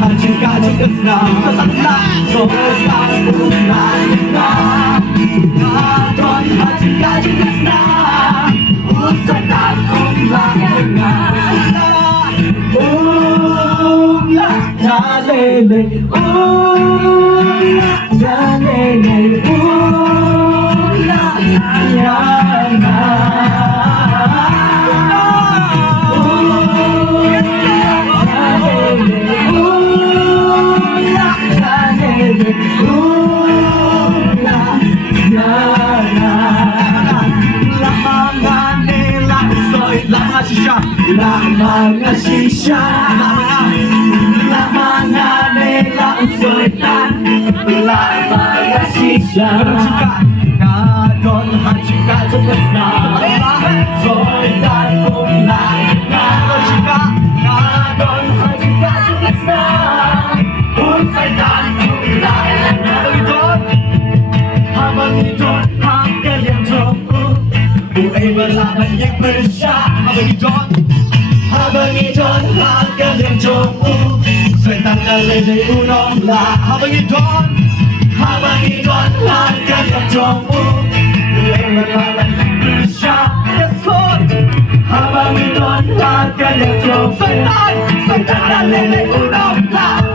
한층까지 세상나 소리가 우나니까 나던 한층까지 나 웃었다 umla니까 달래내 달래내 Lamang shisha Lamang nila usulitan Lamang shisha Nadon hachika jelas na Sulitan kung nakika Nadon hachika jelas na Usulitan kung nakika Habang ito'n ang kanyang joke Buhay malaman niyang bersya Habang ito'n hanggang jomu Sentang nalilay unong la Habang ito'n hanggang jomu Buhay malaman ng bersya Yes Lord Habang ito'n hanggang jomu Sentang nalilay unong la